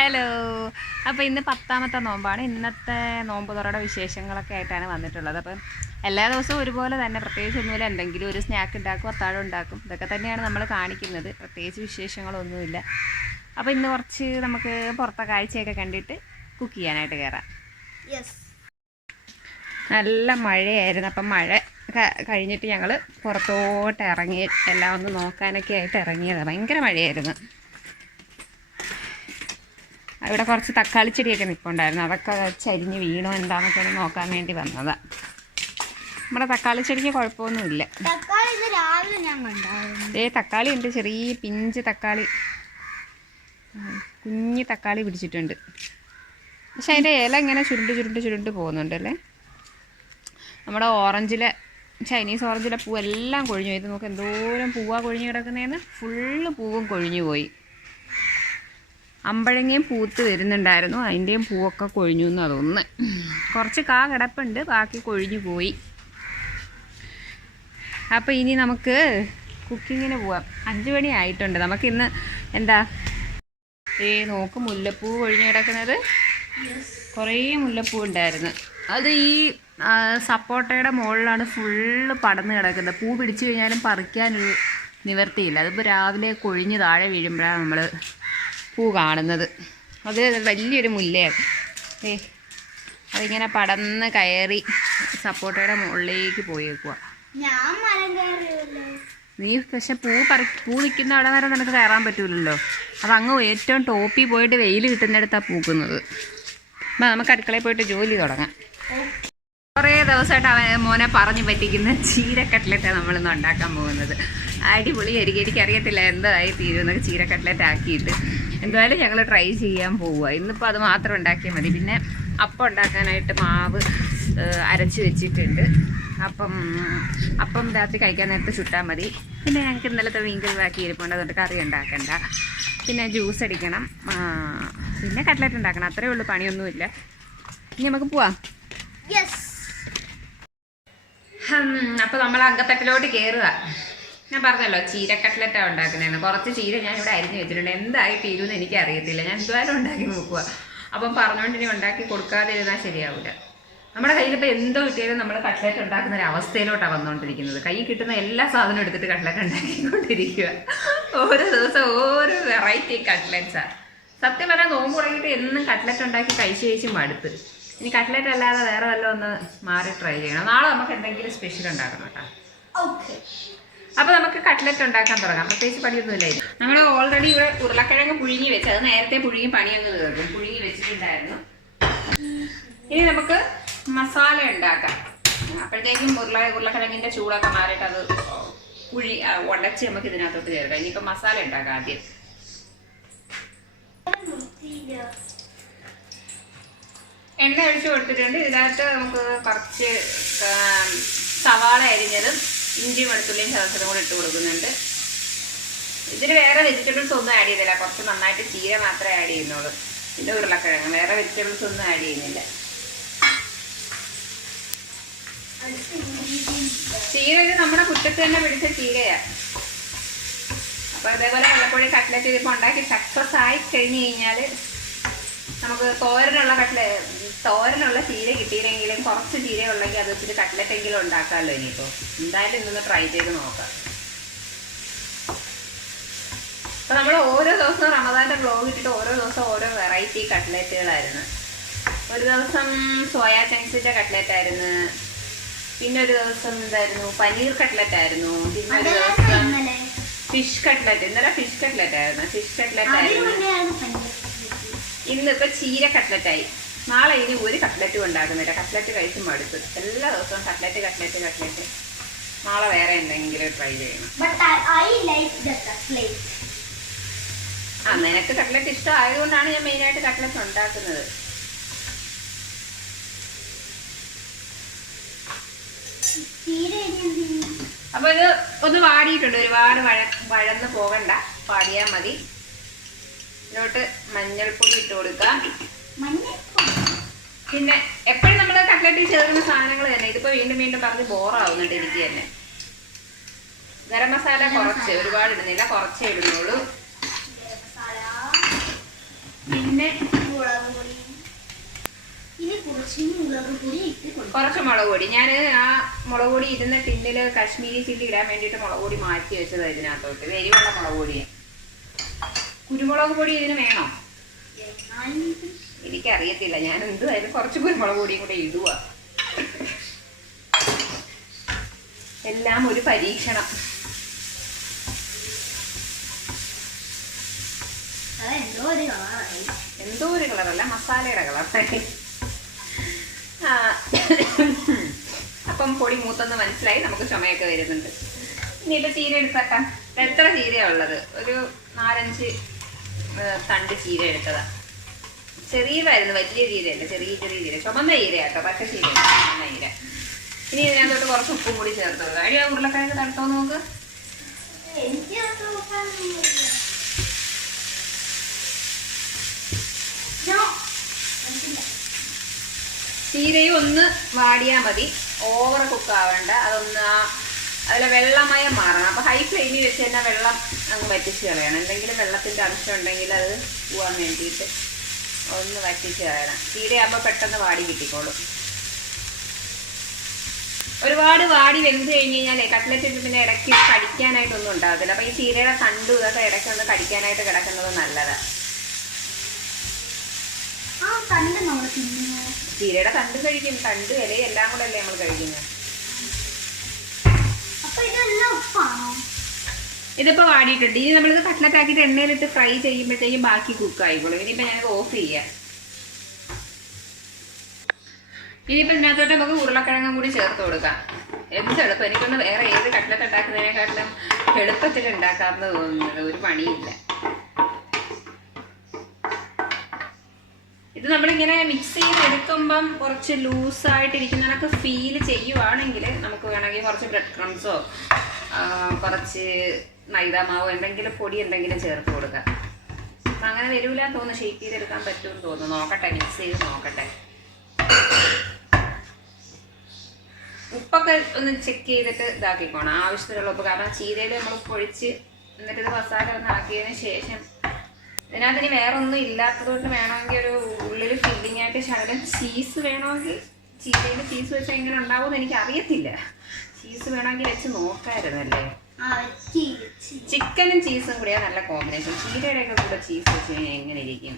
Hello. അപ്പോൾ ഇന്ന് 10ാമത്തെ നോമ്പാണ്. ഇന്നത്തെ നോമ്പ് തുറയുടെ വിശേഷങ്ങളൊക്കെ ആയിട്ടാണ് വന്നിട്ടുള്ളത്. അപ്പം എല്ലാ ദിവസവും ഒരുപോലെ തന്നെ, പ്രത്യേകിച്ചൊന്നുമില്ല. എന്തെങ്കിലും ഒരു സ്നാക്ക് ഉണ്ടാക്കും, അത്താഴം ഉണ്ടാക്കും. ഇതൊക്കെ തന്നെയാണ് നമ്മൾ കാണിക്കുന്നത്. പ്രത്യേകിച്ച് വിശേഷങ്ങളൊന്നുമില്ല. അപ്പോൾ ഇന്ന് കുറച്ച് നമുക്ക് പുറത്തെ കാഴ്ചയൊക്കെ കണ്ടിട്ട് കുക്ക് ചെയ്യാനായിട്ട് കയറാം. നല്ല മഴയായിരുന്നു. അപ്പം മഴ കഴിഞ്ഞിട്ട് ഞങ്ങൾ പുറത്തോട്ട് ഇറങ്ങി എല്ലാം ഒന്ന് നോക്കാനൊക്കെ ആയിട്ട് ഇറങ്ങിയതാണ്. ഭയങ്കര മഴയായിരുന്നു. ഇവിടെ കുറച്ച് തക്കാളി ചെടിയൊക്കെ നിൽപ്പുണ്ടായിരുന്നു. അതൊക്കെ ചരിഞ്ഞ് വീണോ എന്താണെന്നൊക്കെ ഒന്ന് നോക്കാൻ വേണ്ടി വന്നതാണ്. നമ്മുടെ തക്കാളി ചെടിക്ക് കുഴപ്പമൊന്നുമില്ല. തക്കാളി ഉണ്ട്, ചെറിയ പിഞ്ച് തക്കാളി, കുഞ്ഞി തക്കാളി പിടിച്ചിട്ടുണ്ട്. പക്ഷെ അതിൻ്റെ ഇല ഇങ്ങനെ ചുരുണ്ട് പോകുന്നുണ്ട് അല്ലേ. നമ്മുടെ ഓറഞ്ചിലെ ചൈനീസ് ഓറഞ്ചിലെ പൂവെല്ലാം കൊഴിഞ്ഞു പോയി. ഇത് നമുക്ക് എന്തോരം പൂവാണ് കൊഴിഞ്ഞു കിടക്കുന്നതെന്ന്. ഫുള്ള് പൂവും കൊഴിഞ്ഞു പോയി. അമ്പഴങ്ങയും പൂത്ത് വരുന്നുണ്ടായിരുന്നു, അതിൻ്റെയും പൂവൊക്കെ കൊഴിഞ്ഞു എന്ന് അതൊന്ന്. കുറച്ച് കാ കിടപ്പുണ്ട്, ബാക്കി കൊഴിഞ്ഞു പോയി. അപ്പോൾ ഇനി നമുക്ക് കുക്കിങ്ങിന് പോവാം. 5 മണി ആയിട്ടുണ്ട്. നമുക്കിന്ന് എന്താ നോക്ക്, മുല്ലപ്പൂ കൊഴിഞ്ഞു കിടക്കുന്നത്. കുറേ മുല്ലപ്പൂ ഉണ്ടായിരുന്നു. അത് ഈ സപ്പോട്ടയുടെ മുകളിലാണ് ഫുള്ള് പടർന്ന് കിടക്കുന്നത്. പൂ പിടിച്ചു കഴിഞ്ഞാലും പറിക്കാനൊരു നിവർത്തിയില്ല. അതിപ്പോൾ രാവിലെ കൊഴിഞ്ഞ് താഴെ വീഴുമ്പോഴാണ് നമ്മൾ പൂ കാണുന്നത്. അത് വലിയൊരു മുല്ലയാണ്. അതിങ്ങനെ പടന്ന് കയറി സപ്പോട്ടയുടെ മുകളിലേക്ക് പോയേക്കുക. നീ പക്ഷെ പൂ നിൽക്കുന്ന അവിടെ വരെ നിനക്ക് കയറാൻ പറ്റൂലല്ലോ. അപ്പം അങ്ങ് ഏറ്റവും ടോപ്പിൽ പോയിട്ട് വെയിൽ കിട്ടുന്നിടത്താണ് പൂക്കുന്നത്. അപ്പം നമുക്ക് അടുക്കളയിൽ പോയിട്ട് ജോലി തുടങ്ങാം. കുറേ ദിവസമായിട്ട് മോനെ പറഞ്ഞു പറ്റിക്കുന്ന ചീര കട്ട്ലറ്റാണ് നമ്മളിന്ന് ഉണ്ടാക്കാൻ പോകുന്നത്. അടിപൊളിയായിരിക്കും. എനിക്കറിയത്തില്ല എന്തായി തീരുമെന്നൊക്കെ ചീര കട്ട്ലറ്റ് ആക്കിയിട്ട്. എന്തായാലും ഞങ്ങൾ ട്രൈ ചെയ്യാൻ പോവുക. ഇന്നിപ്പോൾ അത് മാത്രം ഉണ്ടാക്കിയാൽ മതി. പിന്നെ അപ്പം ഉണ്ടാക്കാനായിട്ട് മാവ് അരച്ച് വെച്ചിട്ടുണ്ട്. അപ്പം രാത്രി കഴിക്കാൻ നേരത്തെ ചുട്ടാൽ മതി. പിന്നെ ഞങ്ങൾക്ക് ഇന്നലത്തെ മീൻകറി ബാക്കി ഇരിപ്പുണ്ട്, അതുകൊണ്ട് കറി ഉണ്ടാക്കണ്ട. പിന്നെ ജ്യൂസ് അടിക്കണം, പിന്നെ കട്ട്ലറ്റ് ഉണ്ടാക്കണം. അത്രയേ ഉള്ളൂ, പണിയൊന്നുമില്ല. ഇനി നമുക്ക് പോവാം. അപ്പോൾ നമ്മൾ അങ്കത്തട്ടിലോട്ട് കയറുക. ഞാൻ പറഞ്ഞല്ലോ ചീര കട്ട്ലറ്റാണ് ഉണ്ടാക്കുന്നതെന്ന്. കുറച്ച് ചീര ഞാനിവിടെ അരിഞ്ഞ് വെച്ചിട്ടുണ്ട്. എന്തായി തീരുമെന്ന് എനിക്കറിയത്തില്ല. ഞാൻ എന്തായാലും ഉണ്ടാക്കി നോക്കുക. അപ്പം പറഞ്ഞുകൊണ്ട് ഇനി ഉണ്ടാക്കി കൊടുക്കാതെ ഇരുന്നാൽ ശരിയാവില്ല. നമ്മുടെ കയ്യിലിപ്പോൾ എന്തോ കിട്ടിയാലും നമ്മൾ കട്ട്ലറ്റ് ഉണ്ടാക്കുന്ന ഒരു അവസ്ഥയിലോട്ടാണ് വന്നുകൊണ്ടിരിക്കുന്നത്. കയ്യിൽ കിട്ടുന്ന എല്ലാ സാധനവും എടുത്തിട്ട് കട്ട്ലറ്റ് ഉണ്ടാക്കിക്കൊണ്ടിരിക്കുക. ഓരോ ദിവസം ഓരോ വെറൈറ്റി കട്ട്ലറ്റ്സാണ്. സത്യം പറഞ്ഞാൽ നോമ്പ് തുടങ്ങിയിട്ട് എന്നും കട്ട്ലറ്റ് ഉണ്ടാക്കി കഴിച്ച് മടുത്ത്. ഇനി കട്ട്ലറ്റ് അല്ലാതെ വേറെ വല്ലതും ഒന്ന് മാറി ട്രൈ ചെയ്യണം. നാളെ നമുക്ക് എന്തെങ്കിലും സ്പെഷ്യൽ ഉണ്ടാക്കണം കേട്ടോ. അപ്പോൾ നമുക്ക് കട്ട്ലറ്റ് ഉണ്ടാക്കാൻ തുടങ്ങാം. പ്രത്യേകിച്ച് പണിയൊന്നുമില്ലായിരുന്നു. നമ്മൾ ഓൾറെഡി ഇവിടെ ഉരുളക്കിഴങ്ങ് പുഴുങ്ങി വെച്ച്, അത് നേരത്തെ പുഴുങ്ങി പണിയൊന്നും തീർക്കും. പുഴുങ്ങി വെച്ചിട്ടുണ്ടായിരുന്നു. ഇനി നമുക്ക് മസാല ഉണ്ടാക്കാം. അപ്പോഴത്തേക്കും ഉരുളക്കിഴങ്ങിൻ്റെ ചൂടൊക്കെ മാറിയിട്ട് അത് ഉടച്ച് നമുക്ക് ഇതിനകത്തോട്ട് ചേർക്കാം. ഇനിയിപ്പോൾ മസാല ഉണ്ടാക്കാം. ആദ്യം എണ്ണ ഒഴിച്ച് കൊടുത്തിട്ടുണ്ട്. ഇതിനകത്ത് നമുക്ക് കുറച്ച് സവാള അരിഞ്ഞതും ഇഞ്ചി വെളുത്തുള്ളിയും ചതച്ചതും കൂടെ ഇട്ട് കൊടുക്കുന്നുണ്ട്. ഇതിന് വേറെ വെജിറ്റബിൾസ് ഒന്നും ആഡ് ചെയ്തില്ല. കുറച്ച് നന്നായിട്ട് ചീര മാത്രമേ ആഡ് ചെയ്യുന്നുള്ളൂ. പിന്നെ ഉരുളക്കിഴങ്ങ്, വേറെ വെജിറ്റബിൾസ് ഒന്നും ആഡ് ചെയ്യുന്നില്ല. ചീര ഇത് നമ്മുടെ കുറ്റത്ത് തന്നെ പിടിച്ച ചീരയാണ്. അപ്പോൾ അതേപോലെ വല്ലപ്പോഴും കട്ട്ലറ്റ് ഇതിപ്പോൾ ഉണ്ടാക്കി സക്സസ് ആയി കഴിഞ്ഞ് കഴിഞ്ഞാൽ നമുക്ക് തോരനുള്ള ചീര കിട്ടിയില്ലെങ്കിലും കുറച്ച് ചീര ഉള്ളെങ്കിൽ അത് വെച്ചിട്ട് കട്ട്ലറ്റെങ്കിലും ഉണ്ടാക്കാമല്ലോ. ഇനിയിപ്പോൾ എന്തായാലും ഇന്നൊന്ന് ട്രൈ ചെയ്ത് നോക്കാം. അപ്പോൾ നമ്മൾ ഓരോ ദിവസവും റമദാൻ്റെ വ്ലോഗ് ഇട്ടിട്ട് ഓരോ ദിവസം ഓരോ വെറൈറ്റി കട്ട്ലറ്റുകളായിരുന്നു. ഒരു ദിവസം സോയാ ചങ്ക്സിൻ്റെ കട്ട്ലറ്റ് ആയിരുന്നു. പിന്നെ ഒരു ദിവസം എന്തായിരുന്നു, പനീർ കട്ട്ലറ്റ് ആയിരുന്നു. പിന്നെ ഒരു ദിവസം ഫിഷ് കട്ട്ലറ്റ്. ഇന്നലെ ഫിഷ് കട്ട്ലറ്റ് ആയിരുന്നു. ഇന്നിപ്പോൾ ചീര കട്ട്ലറ്റായി. നാളെ ഇനി ഒരു കട്ട്ലറ്റും ഉണ്ടാക്കുന്നില്ല. കട്ട്ലറ്റ് കഴിച്ച് മടുത്ത്. എല്ലാ ദിവസവും കട്ട്ലറ്റ്. നാളെ വേറെ എന്തെങ്കിലും ട്രൈ ചെയ്യണം. നിനക്ക് കട്ട്ലറ്റ് ഇഷ്ടമായതുകൊണ്ടാണ് ഞാൻ മെയിനായിട്ട് കട്ട്ലറ്റ് ഉണ്ടാക്കുന്നത്. അപ്പോൾ ഇത് ഒന്ന് വാടിയിട്ടുണ്ട്. ഒരുപാട് വഴന്ന് പോകണ്ട, വാടിയാൽ മതി. ഇതിലോട്ട് മഞ്ഞൾപ്പൊടി ഇട്ട് കൊടുക്കാം. പിന്നെ എപ്പോഴും നമ്മൾ കട്ട്ലറ്റിൽ ചേർക്കുന്ന സാധനങ്ങൾ തന്നെ. ഇതിപ്പോൾ വീണ്ടും പറഞ്ഞ് ബോറാവുന്നുണ്ട് എനിക്ക് തന്നെ. ഗരം മസാല കുറച്ച്, ഒരുപാട് ഇടുന്നില്ല, കുറച്ചേ ഇടുന്നുള്ളൂ. പിന്നെ കുറച്ച് മുളക് പൊടി. ഞാൻ ആ മുളക് പൊടി ഇരുന്ന ടിന്നില് കാശ്മീരി ചില്ലി ഇടാൻ വേണ്ടിയിട്ട് മുളക് പൊടി മാറ്റി വെച്ചത് ഇതിനകത്തോട്ട്. ഇത് എരിവുള്ള മുളക് പൊടിയാണ്. കുരുമുളക് പൊടി ഇതിന് വേണോ? എനിക്കറിയത്തില്ല. ഞാൻ എന്തുവായാലും കുറച്ച് കുരുമുളക് പൊടിയും കൂടെ ഇടുക. എല്ലാം ഒരു പരീക്ഷണം. എന്തോ ഒരു കളറല്ല, മസാലയുടെ കളർ. അപ്പം പൊടി മൂത്തെന്ന് മനസ്സിലായി. നമുക്ക് ചുമയൊക്കെ വരുന്നുണ്ട്. ഇനിയിപ്പോൾ ചീര എടുത്തേക്കാം. എത്ര ചീരയാണ് ഉള്ളത്? ഒരു 4-5 തണ്ട് ചീര എടുത്തതാ. ചെറിയതായിരുന്നു, വലിയ ചീരയല്ല, ചെറിയ ചീര. ചുമന്ന ചീര കേട്ടോ, പച്ച ചീരയല്ല, ചുമന്ന ചീര. ഇനി ഇതിനകത്തോട്ട് കുറച്ച് ഉപ്പും കൂടി ചേർത്ത് കൊടുക്കുക. അടിയാ ഉരുളക്കിഴങ്ങ് തണുത്തോ നോക്ക്. ചീരയും ഒന്ന് വാടിയാൽ മതി, ഓവർ കുക്ക് ആവേണ്ട. അതൊന്ന് അതിലെ വെള്ളമയം മാറണം. അപ്പോൾ ഹൈ ഫ്ലെയിമിൽ വെച്ച് തന്നെ വെള്ളം അങ്ങ് വറ്റിച്ച് കളയണം. എന്തെങ്കിലും വെള്ളത്തിൻ്റെ അംശം ഉണ്ടെങ്കിൽ അത് പോകാൻ വേണ്ടിയിട്ട് ഒന്ന് വറ്റിച്ച് കളയണം. ചീരയാകുമ്പോൾ പെട്ടെന്ന് വാടി കിട്ടിക്കോളും. ഒരുപാട് വാടി വെന്ത് കഴിഞ്ഞ് കഴിഞ്ഞാൽ കട്ട്ലറ്റ് പിന്നെ ഇടയ്ക്ക് കടിക്കാനായിട്ടൊന്നും ഉണ്ടാകത്തില്ല. അപ്പോൾ ഈ ചീരയുടെ തണ്ടും ഇതൊക്കെ ഇടയ്ക്കൊന്ന് കടിക്കാനായിട്ട് കിടക്കുന്നത് നല്ലതാണ്. ചീരയുടെ തണ്ട് കഴിക്കും. തണ്ട് ഇലയും എല്ലാം കൂടെ അല്ലേ നമ്മൾ കഴിക്കുന്നത്. ഇതിപ്പോൾ വാടിയിട്ടുണ്ട്. ഇനി നമ്മളിത് കട്ട്ലറ്റ് ആക്കിയിട്ട് എണ്ണയിലിട്ട് ഫ്രൈ ചെയ്യുമ്പോഴത്തേക്കും ബാക്കി കുക്ക് ആയിക്കോളും. ഇനിയിപ്പോൾ ഞാനത് ഓഫ് ചെയ്യാം. ഇനിയിപ്പോൾ ഇതിനകത്തോട്ട് നമുക്ക് ഉരുളക്കിഴങ്ങും കൂടി ചേർത്ത് കൊടുക്കാം. എന്ത് എളുപ്പം. എനിക്കൊന്ന് വേറെ ഏത് കട്ട്ലറ്റ് ഉണ്ടാക്കുന്നതിനെക്കാട്ടിലും എളുപ്പത്തിൽ ഉണ്ടാക്കാമെന്ന് തോന്നുന്നത്. ഒരു പണിയില്ല. ഇത് നമ്മളിങ്ങനെ മിക്സ് ചെയ്തെടുക്കുമ്പം കുറച്ച് ലൂസായിട്ടിരിക്കുന്നതൊക്കെ ഫീൽ ചെയ്യുവാണെങ്കിൽ നമുക്ക് വേണമെങ്കിൽ കുറച്ച് ബ്രെഡ് ക്രംസോ കുറച്ച് മൈദാമാവോ എന്തെങ്കിലും പൊടി എന്തെങ്കിലും ചേർത്ത് കൊടുക്കാം. അപ്പം അങ്ങനെ വരില്ല തോന്നുന്നു. ഷേപ്പ് ചെയ്തെടുക്കാൻ പറ്റുമെന്ന് തോന്നുന്നു. നോക്കട്ടെ, മിക്സ് ചെയ്ത് നോക്കട്ടെ. ഉപ്പൊക്കെ ഒന്ന് ചെക്ക് ചെയ്തിട്ട് ഇതാക്കിക്കോണം, ആവശ്യത്തിനുള്ള ഉപ്പ്. കാരണം ചീരയിൽ നമ്മൾ പൊഴിച്ച് എന്നിട്ട് ഇത് മസാല ഒന്ന് ആക്കിയതിന് ശേഷം ഇതിനകത്ത് ഇനി വേറെ ഒന്നും ഇല്ലാത്തതുകൊണ്ട് വേണമെങ്കിൽ ഒരു ഉള്ളിൽ ഫില്ലിംഗ് ആയിട്ട് ശകലം ചീസ് വേണമെങ്കിൽ, ചീരയിൽ ചീസ് വെച്ചാൽ എങ്ങനെ ഉണ്ടാവുമെന്ന് എനിക്ക് അറിയത്തില്ല. ചീസ് വേണമെങ്കിൽ വെച്ച് നോക്കായിരുന്നല്ലേ. ചിക്കനും ചീസും കൂടിയാണ് നല്ല കോമ്പിനേഷൻ. ചീരയുടെ ഒക്കെ കൂടെ ചീസ് വെച്ച് കഴിഞ്ഞാൽ എങ്ങനെ ഇരിക്കും?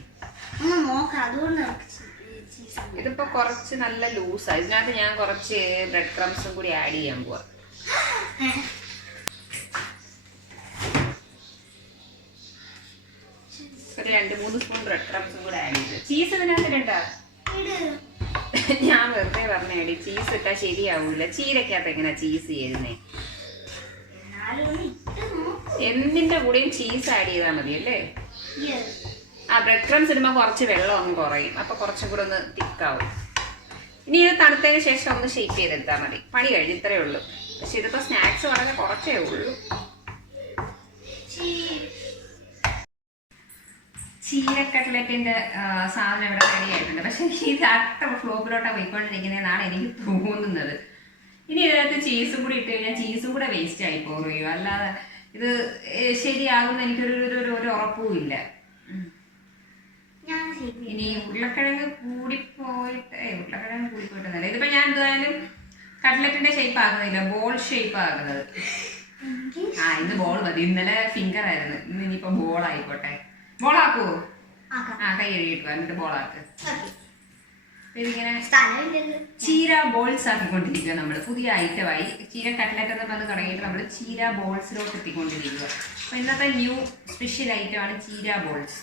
ഇതിപ്പോ കുറച്ച് നല്ല ലൂസാണ്. ഇതിനകത്ത് ഞാൻ കുറച്ച് ബ്രെഡ് ക്രംസും കൂടി ആഡ് ചെയ്യാൻ പോവാ. ഒരു 2-3 സ്പൂൺ ബ്രെഡ് ക്രംസും കൂടെ ആഡ് ചെയ്ത്. ചീസ് ഇതിനകത്ത് ഇടണ്ട. ഞാൻ വെറുതെ പറഞ്ഞേടി, ചീസ് ഇട്ടാ ശരിയാവൂല. ചീരക്കകത്ത് എങ്ങനെയാ ചീസ് ചെയ്യുന്നേ? എന്തിന്റെ കൂടെയും ചീസ് ആഡ് ചെയ്താൽ മതി അല്ലേ? ആ ബ്രെഡ് ക്രംസ് ഇടുമ്പോൾ കുറച്ച് വെള്ളം അങ്ങ് കുറയും. അപ്പൊ കുറച്ചും കൂടെ ഒന്ന് തിക്കാവും. ഇനി ഇത് തണുത്തതിന് ശേഷം ഒന്ന് ഷേപ്പ് ചെയ്തെടുത്താൽ മതി. പണി കഴിഞ്ഞ് ഇത്രയേ ഉള്ളൂ. പക്ഷെ ഇതിപ്പോ സ്നാക്സ് വളരെ കുറച്ചേ ഉള്ളൂ. ചീര കട്ട്ലറ്റിന്റെ സാധനം ഇവിടെ റെഡി ആയിട്ടുണ്ട്. പക്ഷെ ഇത് അത്ര ഫ്ലോപ്പിലോട്ടാണ് പോയിക്കൊണ്ടിരിക്കുന്നതെന്നാണ് എനിക്ക് തോന്നുന്നത്. ഇനി ഇതിനകത്ത് ചീസും കൂടി ഇട്ട് കഴിഞ്ഞാൽ ചീസും കൂടെ വേസ്റ്റ് ആയി പോവുകയോ, അല്ലാതെ ഇത് ശരിയാകുമെന്ന് എനിക്കൊരു ഉറപ്പും ഇല്ല. ഇനി ഉരുളക്കിഴങ്ങ് കൂടിപ്പോയിട്ടെന്നല്ല. ഇതിപ്പോ ഞാൻ എന്തായാലും കട്ട്ലറ്റിന്റെ ഷേപ്പ് ആകുന്നില്ല, ബോൾ ഷേപ്പ് ആകുന്നത്. ഇന്ന് ബോൾ മതി. ഇന്നലെ ഫിംഗർ ആയിരുന്നു, ഇന്ന് ഇനിയിപ്പോ ബോൾ ആയിക്കോട്ടെ. ബോളാക്കുവോ? കൈ കഴുകിയിട്ട് എന്നിട്ട് ബോളാക്ക്. ഇതിങ്ങനെ ചീര ബോൾസ് ആക്കിക്കൊണ്ടിരിക്കുക. നമ്മൾ പുതിയ ഐറ്റമായി ചീര കട്ട്ലറ്റ് എന്ന് പറഞ്ഞ് തുടങ്ങിയിട്ട് നമ്മൾ ചീര ബോൾസിലോട്ട് എത്തിക്കൊണ്ടിരിക്കുക. അപ്പൊ ഇന്നത്തെ ന്യൂ സ്പെഷ്യൽ ഐറ്റമാണ് ചീര ബോൾസ്.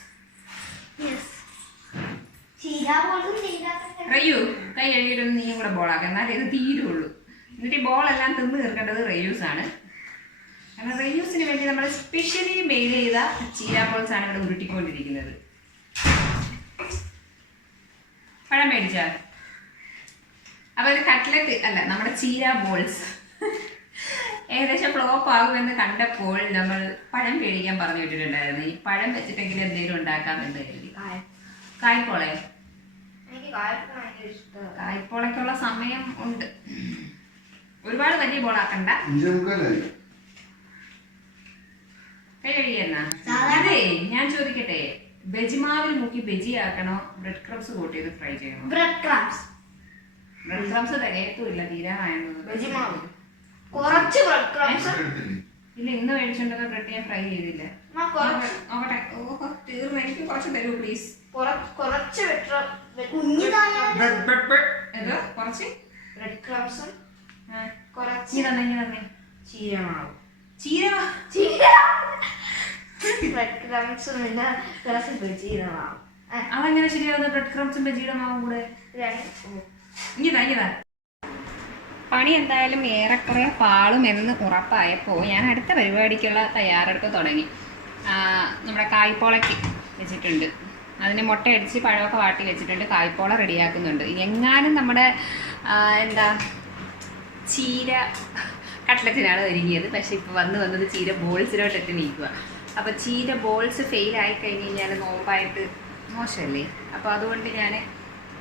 റയ്യു കൈ കഴുകിയിട്ടൊന്ന് നീയും കൂടെ ബോളാക്കാം, എന്നാലേ ഇത് തീരുള്ളൂ. എന്നിട്ട് ഈ ബോളെല്ലാം തിന്ന് തീർക്കേണ്ടത് റയ്യൂസ് ആണ്. കാരണം റയ്യൂസിന് വേണ്ടി നമ്മൾ സ്പെഷ്യലി മെയ്ഡ് ചെയ്ത ചീര ബോൾസ് ആണ് ഇവിടെ ഉരുട്ടിക്കൊണ്ടിരിക്കുന്നത്. പഴം മേടിച്ചാൽ അപ്പൊ ഒരു കട്ട്ലറ്റ് അല്ല, നമ്മുടെ ചീര ബോൾസ് ഏകദേശം ഫ്ലോപ്പ് ആകുമെന്ന് കണ്ടപ്പോൾ നമ്മൾ പഴം മേടിക്കാൻ പറഞ്ഞു വിട്ടിട്ടുണ്ടായിരുന്നു. ഈ പഴം വെച്ചിട്ടെങ്കിലും എന്തെങ്കിലും ഉണ്ടാക്കാമെന്ന് കരുതി. കായ്പോളെ, കായ്പോളയ്ക്കുള്ള സമയം ഉണ്ട്. ഒരുപാട് വലിയ ബോളാക്കണ്ട. കൈ കഴിയെന്നാ. അതെ, ഞാൻ ചോദിക്കട്ടെ, വെജിമാവിൽ മുക്കി ബെജി ആക്കണോ ബ്രെഡ് ക്രംസ് കൂട്ടി ചെയ്ത് ഫ്രൈ ചെയ്യണോ? ബ്രെഡ് ക്രംസ് തികയത്തുമില്ല, തീരാനായിരുന്നു. കുറച്ച് ബ്രെഡ് ക്രംസ് ഇല്ല, ഇന്ന് മേടിച്ചുകൊണ്ടൊക്കെ ബ്രെഡ് ഞാൻ ഫ്രൈ ചെയ്തില്ല. നോക്കട്ടെ. ഓഹോ, തീർന്നു. എനിക്ക് കുറച്ച് തരൂ പ്ലീസ്. കുറച്ച് കുറച്ച് ബ്രെഡ് ക്രംസും കുറച്ച് തന്നെ ചീരമാവും. ബ്രെഡ് ക്രംസും പിന്നെ കുറച്ച് ചീരമാവും. അതെങ്ങനെ ശരിയാവുന്ന ബ്രെഡ് ക്രംസും ബജിയുടെ മാവും കൂടെ? ഇങ്ങിതാ പണി എന്തായാലും ഏറെക്കുറെ പാളും എന്ന് ഉറപ്പായപ്പോൾ ഞാൻ അടുത്ത പരിപാടിക്കുള്ള തയ്യാറെടുപ്പ് തുടങ്ങി. നമ്മുടെ കായ്പോളയ്ക്ക് വെച്ചിട്ടുണ്ട്. അതിന് മുട്ടയടിച്ച് പഴമൊക്കെ വാട്ടി വെച്ചിട്ടുണ്ട്. കായ്പോള റെഡിയാക്കുന്നുണ്ട്. എങ്ങാനും നമ്മുടെ ചീര കട്ട്ലറ്റിനാണ് ഒരുങ്ങിയത്. പക്ഷെ ഇപ്പോൾ വന്നത് ചീര ബോൾസിലോട്ടിട്ട് നീക്കുക. അപ്പോൾ ചീര ബോൾസ് ഫെയിലായി കഴിഞ്ഞ് കഴിഞ്ഞാൽ നോമ്പായിട്ട് മോശമല്ലേ. അപ്പോൾ അതുകൊണ്ട് ഞാൻ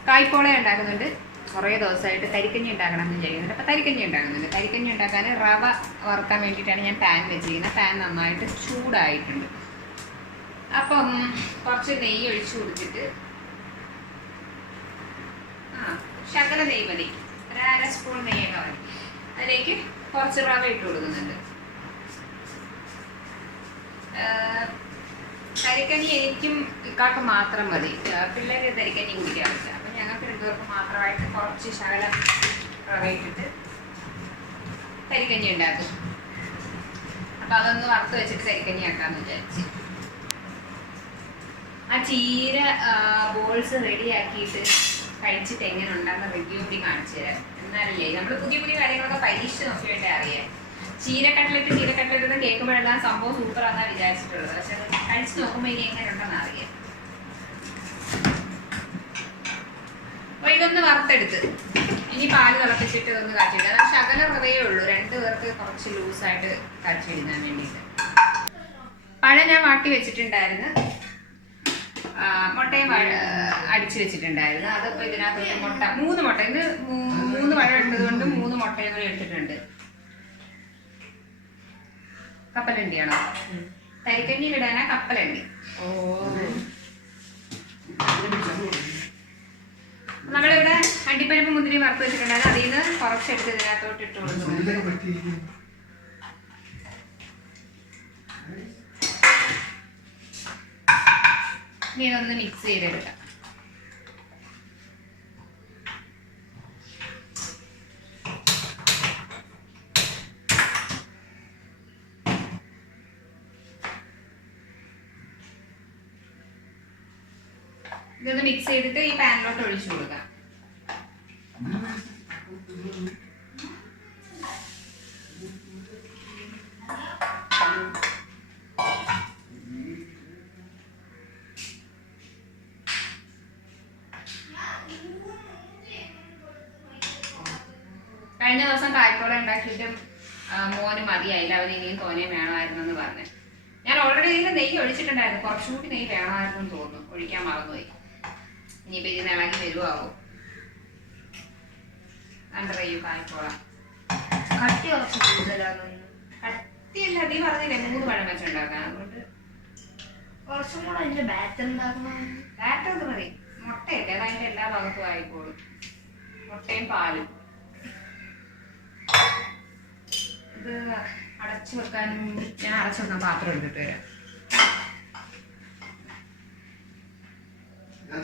കായ്പോള ഉണ്ടാക്കുന്നുണ്ട്. കുറേ ദിവസമായിട്ട് തരിക്കഞ്ഞി ഉണ്ടാക്കണം എന്ന് വിചാരിക്കുന്നുണ്ട്. അപ്പോൾ തരിക്കഞ്ഞി ഉണ്ടാക്കുന്നുണ്ട്. തരിക്കഞ്ഞി ഉണ്ടാക്കാൻ റവ വറുക്കാൻ വേണ്ടിയിട്ടാണ് ഞാൻ പാൻ വെച്ചിരിക്കുന്നത്. പാൻ നന്നായിട്ട് ചൂടായിട്ടുണ്ട്. അപ്പം കുറച്ച് നെയ്യ് ഒഴിച്ചു കൊടുത്തിട്ട്, ശകല നെയ്യ് മതി, ഒരു 1/2 സ്പൂൺ നെയ്യൊക്കെ മതി. അതിലേക്ക് കുറച്ച് റവ ഇട്ട് കൊടുക്കുന്നുണ്ട്. തരിക്കഞ്ഞി എനിക്കും ഇക്കാക്ക് മാത്രം മതി. പിള്ളേർ തരിക്കഞ്ഞി കുടിക്കാറില്ല. അപ്പം ഞങ്ങൾക്ക് രണ്ടുപേർക്ക് മാത്രമായിട്ട് കുറച്ച് ശകലം റവ ഇട്ടിട്ട് തരിക്കഞ്ഞി ഉണ്ടാക്കും. അപ്പം അതൊന്ന് വറുത്ത് വെച്ചിട്ട് തരിക്കഞ്ഞി ആക്കാമെന്ന് വിചാരിച്ച്. ആ ചീര ബോൾസ് റെഡിയാക്കിയിട്ട് കഴിച്ചിട്ട് എങ്ങനെ ഉണ്ടാകുന്ന റിവ്യൂ കൂടി കാണിച്ചു തരാം. എന്നാലല്ലേ നമ്മൾ പുതിയ കാര്യങ്ങളൊക്കെ പരീക്ഷിച്ച് നോക്കിയിട്ടേ അറിയാം. ചീര കട്ട്ലറ്റ് എന്ന് കേൾക്കുമ്പോഴെല്ലാം സംഭവം സൂപ്പറാണെന്നാണ് വിചാരിച്ചിട്ടുള്ളത്. പക്ഷെ അത് കഴിച്ച് നോക്കുമ്പോൾ ഇനി എങ്ങനെ ഉണ്ടെന്ന് അറിയാം. അപ്പോൾ ഇതൊന്ന് വറുത്തെടുത്ത് ഇനി പാല് തിളപ്പിച്ചിട്ട് ഇതൊന്ന് കാച്ചിട്ട്, അത് ശകല റവയേ ഉള്ളൂ. 2 പേർക്ക് കുറച്ച് ലൂസായിട്ട് കാച്ചിടുന്നതിന് വേണ്ടിയിട്ട്. പഴം ഞാൻ വാട്ടി വെച്ചിട്ടുണ്ടായിരുന്നു. മുട്ടയും അടിച്ചു വെച്ചിട്ടുണ്ടായിരുന്നു. അതിപ്പോൾ ഇതിനകത്ത് മുട്ട 3 മുട്ട, ഇത് 3 പഴം ഇട്ടതുകൊണ്ട് 3 മുട്ടയും കൂടി എടുത്തിട്ടുണ്ട്. കപ്പലണ്ടിയാണോ? തരിക്കഞ്ഞിയിലിടാനാ കപ്പലണ്ടി. നമ്മളിവിടെ അണ്ടിപ്പരിപ്പ് മുന്തിരി വറുത്ത് വെച്ചിട്ടുണ്ടായിരുന്നു. അതിൽ നിന്ന് കുറച്ചെടുത്ത് ഇതിനകത്തോട്ട് ഇട്ട് കൊടുക്കുന്നുണ്ട്. ഇനി ഇതൊന്ന് മിക്സ് ചെയ്തെടുക്കാം. ഇതൊന്ന് മിക്സ് ചെയ്തിട്ട് ഈ പാനിലോട്ട് ഒഴിച്ചു കൊടുക്കാം. കഴിഞ്ഞ ദിവസം കായ്പോള ഉണ്ടാക്കിയിട്ടും മോന് മതിയായില്ല. അവന് ഇനിയും തോനെയും വേണമായിരുന്നു എന്ന് പറഞ്ഞു. ഞാൻ ഓൾറെഡി ഇതിൽ നെയ്യ് ഒഴിച്ചിട്ടുണ്ടായിരുന്നു. കുറച്ചുകൂടി നെയ്യ് വേണമായിരുന്നു എന്ന് തോന്നുന്നു. ഒഴിക്കാൻ മറന്നുപോയി. ഇനിയിപ്പോൾ ഇതിന് ഇളകി വരുവാകും. കണ്ടറിയൂ കായ്പോള കട്ടി കുറച്ച് കൂടുതലാണ്. കട്ടിയല്ല, നീ പറഞ്ഞില്ലേ 3 പഴം വെച്ചുണ്ടാക്കാൻ. അതുകൊണ്ട് കുറച്ചും കൂടെ അതിന്റെ ബാറ്റർ ഉണ്ടാക്കണം. ബാറ്റർ അത് മതി. മുട്ടയല്ലേ, അത് അതിൻ്റെ എല്ലാ ഭാഗത്തും ആയിക്കോളും. മുട്ടയും പാലും. ഇത് അടച്ചു വെക്കാനും ഞാൻ അടച്ചു വെക്കാൻ പാത്രം എടുത്തിട്ട് വരാം.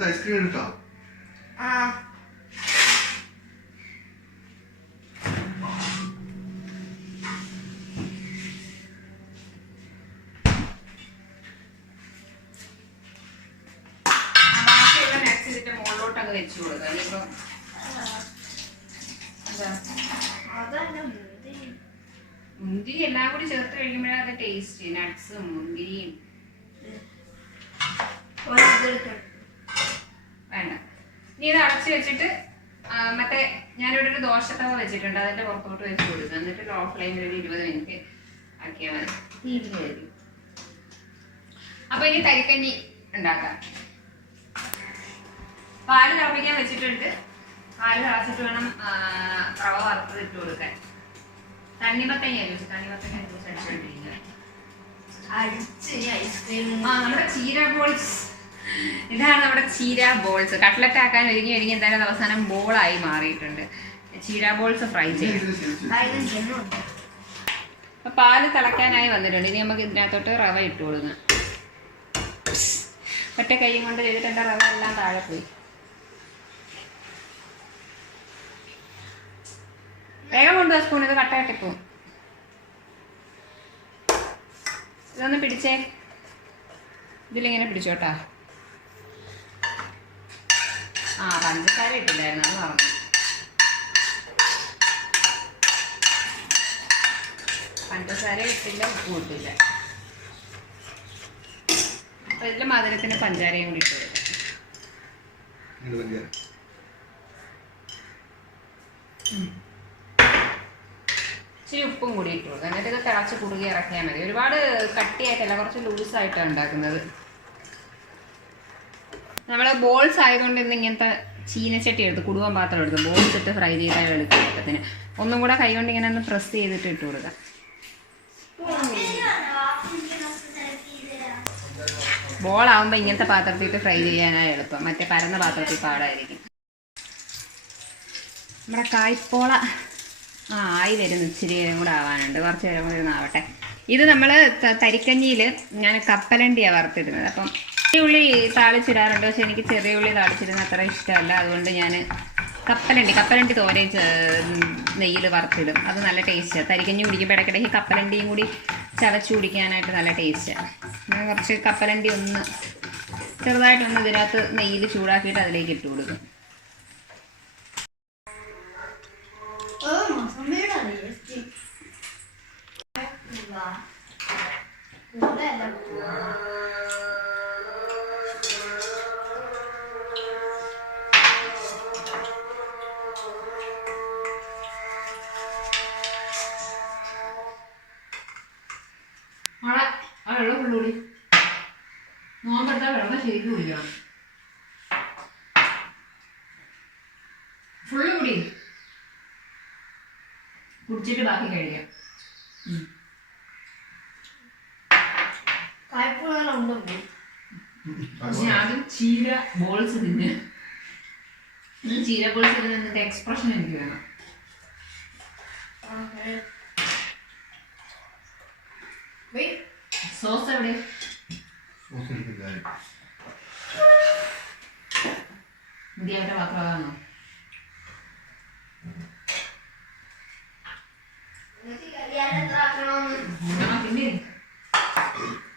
ഐസ്ക്രീം എടുക്കാം. ബാക്കിയുള്ള നട്ട്സ് ഇതിന്റെ മുകളിലോട്ട് അങ്ങ് വെച്ചു കൊടുക്കാം. ഇനിയിപ്പോ മുന്തിരി എല്ലാം കൂടി ചേർത്ത് കഴിക്കുമ്പോഴേ അത് ടേസ്റ്റ്. നട്ട്സും മുന്തിരിയും വേണ്ട. ഇനി ഇത് അടച്ചു വെച്ചിട്ട് മറ്റേ ഞാനിവിടെ ഒരു ദോശത്തവ വെച്ചിട്ടുണ്ട്. അതിന്റെ പുറത്തോട്ട് വെച്ച് കൊടുക്കുക. എന്നിട്ട് ലോ ഫ്ലെയിമിൽ ഒരു 20 മിനിറ്റ് ആക്കിയാൽ മതി. അപ്പൊ ഇനി തരിക്കഞ്ഞി ഉണ്ടാക്കാം. പാല് തിളപ്പിക്കാൻ വെച്ചിട്ടുണ്ട്. പാല് തിളച്ചിട്ട് വേണം റവ വറുത്തത് ഇട്ട് കൊടുക്കാൻ. തണ്ണിമത്തങ്ങ ജ്യൂസ് അടിച്ചോണ്ടിരിക്കുക. ഐസ്ക്രീം നമ്മുടെ ചീര ബോൾസ് ഇതാണ് നമ്മുടെ ചീര ബോൾസ്. കട്ട്ലറ്റ് ആക്കാൻ ഒരുങ്ങി എന്തായാലും അവസാനം ബോളായി മാറിയിട്ടുണ്ട്. ചീര ബോൾസ് ഫ്രൈ ചെയ്യും. അപ്പൊ പാല് തിളയ്ക്കാനായി വന്നിട്ടുണ്ട്. ഇനി നമുക്ക് ഇതിനകത്തോട്ട് റവ ഇട്ട് കൊടുക്കാം. ഒറ്റ കൈയും കൊണ്ട് ചെയ്തിട്ട് എൻ്റെ റവ എല്ലാം താഴെ പോയി. വേഗം കൊണ്ടുപോകാം സ്പൂൺ, ഇത് കട്ടകട്ടിപ്പോവും. ഇതൊന്ന് പിടിച്ചേ, ഇതിലിങ്ങനെ പിടിച്ചോട്ടാ. ആ പഞ്ചസാര ഇട്ടില്ലായിരുന്നു, അത് മറന്നു. പഞ്ചസാര ഇട്ടില്ല, ഉപ്പും ഇട്ടില്ല. അപ്പൊ ഇതിൽ മധുരത്തിന് പഞ്ചാരയും കൂടി ഇട്ട് കൊടുക്കാം. ഇച്ചിരി ഉപ്പും കൂടി ഇട്ട് കൊടുക്കാം. എന്നിട്ട് ഇത് തിളച്ച് കുറുകി ഇറക്കിയാൽ മതി. ഒരുപാട് കട്ടിയായിട്ടല്ല, കുറച്ച് ലൂസായിട്ടാണ് ഉണ്ടാക്കുന്നത്. നമ്മൾ ബോൾസ് ആയതുകൊണ്ട് ഇന്ന് ഇങ്ങനത്തെ ചീനച്ചട്ടി എടുത്ത് കുടുവൻ പാത്രം എടുത്ത് ബോൾസ് ഇട്ട് ഫ്രൈ ചെയ്താൽ എടുക്കുമ്പോഴത്തേന് ഒന്നും കൂടെ കൈ കൊണ്ട് ഇങ്ങനെ ഒന്ന് പ്രസ് ചെയ്തിട്ട് ഇട്ട് കൊടുക്കാം. ബോളാവുമ്പോൾ ഇങ്ങനത്തെ പാത്രത്തിൽ ഇട്ട് ഫ്രൈ ചെയ്യാനായി എളുപ്പം, മറ്റേ പരന്ന പാത്രത്തിൽ പാടായിരിക്കും. നമ്മുടെ കായ്പോള ആയി വരുന്നു. ഇച്ചിരി നേരം കൂടെ ആവാനുണ്ട്, കുറച്ച് നേരം കൂടി ആവട്ടെ. ഇത് നമ്മൾ തരിക്കഞ്ഞിയിൽ ഞാൻ കപ്പലണ്ടിയാണ് വറുത്തിടുന്നത്. അപ്പം ചെറിയ ഉള്ളി താളിച്ചിടാറുണ്ട്, പക്ഷെ എനിക്ക് ചെറിയ ഉള്ളി താളിച്ചിടുന്ന അത്ര ഇഷ്ടമല്ല. അതുകൊണ്ട് ഞാൻ കപ്പലണ്ടി തോരെ നെയ്യിൽ വറുത്തിടും. അത് നല്ല ടേസ്റ്റാണ്. തരിക്കഞ്ഞി കുടിക്കുമ്പോൾ ഇടയ്ക്കിടയ്ക്ക് കപ്പലണ്ടിയും കൂടി ചവച്ച് കുടിക്കാനായിട്ട് നല്ല ടേസ്റ്റാണ്. ഞാൻ കുറച്ച് കപ്പലണ്ടി ഒന്ന് ചെറുതായിട്ടൊന്ന് ഇതിനകത്ത് നെയ്യിൽ ചൂടാക്കിയിട്ട് അതിലേക്ക് ഇട്ട് കൊടുക്കും. വെള്ളം ഫുള്ളൂടി നോമ്പെടുത്താൽ വെള്ളം ശരിക്കും കുടിക്കണം. ഫുള്ള് കുടി, കുടിച്ചിട്ട് ബാക്കി കഴിക്കാം. പക്ഷെ ആദ്യം ചീര ബോൾസ് തിന്നെ. ചീര ബോൾസ് തിന്നിട്ട് എക്സ്പ്രഷൻ എനിക്ക് വേണം. സോസ് എവിടെ? ഇന്ത്യയുടെ പാത്രമാണോ? പിന്നെ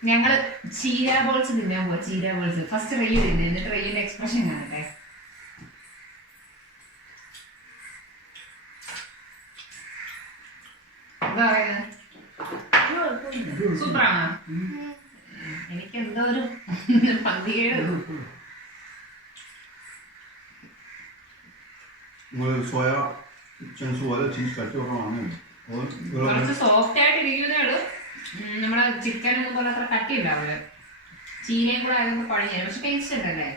ഞങ്ങള് ചീര ബോൾസ് തിന്നാൻ പോവാ. ചീര ബോൾസ് ഫസ്റ്റ് റെയ്യ് തിന്നെ, എന്നിട്ട് റെയ്യിന്റെ എക്സ്പ്രഷൻ കാണട്ടെ. എന്താ പറയുന്നത്? സൂപ്പറാണോ? എനിക്ക് എന്തോ ഒരു പന്തികേട്. കുറച്ച് സോഫ്റ്റ് ആയിട്ട് ഇരിക്കുന്നേ ഉള്ളൂ. നമ്മളെ ചിക്കൻ ഒന്നും പോലെ അത്ര കട്ടി ഉണ്ടാവില്ല. ചീനയും കൂടെ ആയതുകൊണ്ട് പഴഞ്ഞു, പക്ഷെ ടേസ്റ്റ് ഉണ്ടല്ലേ.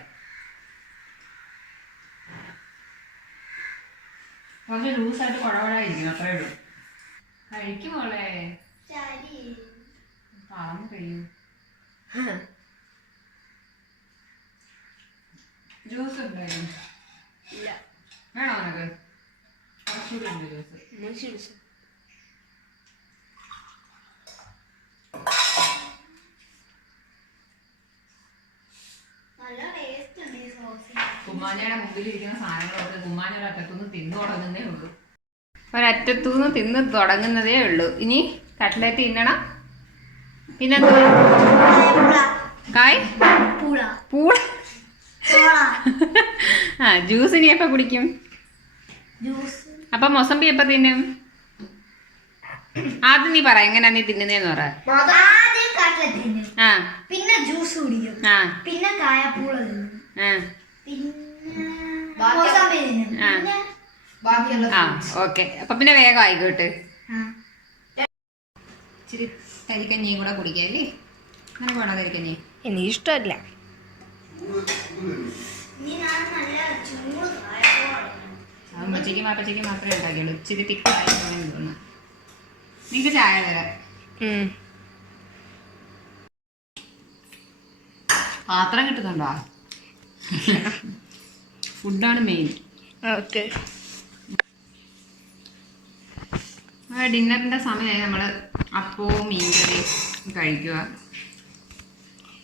കുറച്ച് ലൂസായിട്ട് കുഴവഴായിരിക്കും, അത്രേ ഉള്ളൂ. കഴിക്കുമോളെ, പറന്ന് കഴിയും. ജ്യൂസ് ഉണ്ടായിരുന്നു? വേണോ നിനക്ക്? കുറച്ചുകൂടി ഉണ്ട് ജ്യൂസ്. കുമ്മാഞ്ഞയുടെ മുമ്പിലിരിക്കുന്ന സാധനങ്ങളൊക്കെ കുമ്മാഞ്ഞ ഒരറ്റത്തുനിന്ന് തിന്നു തുടങ്ങുന്നേ ഉള്ളൂ. ഒരറ്റത്തുനിന്ന് തിന്ന് തുടങ്ങുന്നതേ ഉള്ളൂ. ഇനി കട്ട്ലറ്റ് തിന്നണം. പിന്നെന്താ? കായ് പൂള. ആ ജ്യൂസ് ഇനി എപ്പ കുടിക്കും? അപ്പൊ മൊസമ്പി എപ്പ തിന്നും? ആദ്യം നീ പറ, എങ്ങനെയാ നീ തിന്നുന്നേന്ന് പറ. ആ പിന്നെ ജ്യൂസ് കുടിക്കും, പിന്നെ കായപ്പൂള തിന്നും, ഓക്കെ. അപ്പൊ പിന്നെ വേഗം ആയിക്കോട്ടെ. ഇച്ചിരി കരിക്കഞ്ഞിയും കൂടെ കുടിക്കല്ലേ? അങ്ങനെ വേണോ കരിക്കഞ്ഞി? എനിക്ക് ഇഷ്ടമല്ല. അമ്മച്ചിക്കും പാപ്പച്ചിക്കും മാത്രമേ ഉണ്ടാക്കിയുള്ളൂ. ഇച്ചിരി തിക്കായി തോന്നുന്നു. നിങ്ങക്ക് ചായ തരാം. പാത്രം കിട്ടുന്നുണ്ടോ? ഫുഡാണ് മെയിൻ. ഓക്കെ, ഡിന്നറിൻ്റെ സമയമായി. നമ്മൾ അപ്പവും മീൻകറിയും കഴിക്കുക.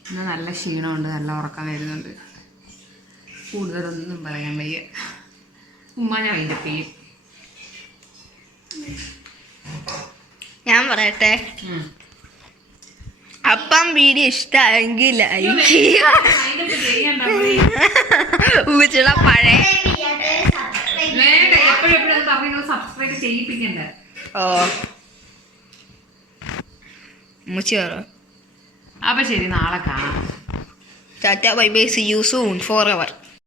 ഇന്ന് നല്ല ക്ഷീണമുണ്ട്, നല്ല ഉറക്കം വരുന്നുണ്ട്. കൂടുതലൊന്നും പറയാൻ വയ്യ. ഞാൻ അതിൻ്റെ പേര് ഞാൻ പറയട്ടെ. അപ്പം വീഡിയോ ഇഷ്ടമായെങ്കിൽ ലൈക്ക് ചെയ്യുക. ഉച്ചിള പഴയ സബ്സ്ക്രൈബ് ചെയ്യിപ്പിക്കണ്ട. ഓ ഉമ്മച്ചി പറ. അപ്പൊ ശരി, നാളെ കാണാം. Tata bye bye, see you soon for ever.